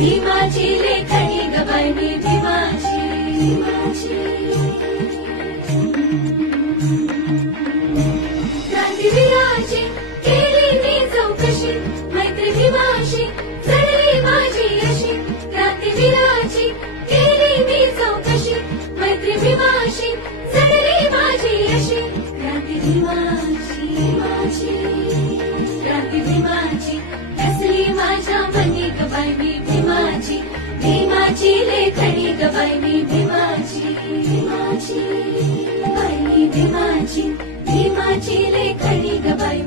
भीमाची लेखणी ग बाई मी भीमाची क्रांतिवीराची केली मी चौकशी मैत्री भीमाशी जडली माझी अशी क्रांतिवीराची केली मी चौकशी मैत्री भीमाशी जडली माझी अशी क्रांती भीमाची कसली माझ्या मनी ग बाई मी भीमाची लेखणी ग बाई मी भीमाची बाई मी भीमाची लेखणी ग बाई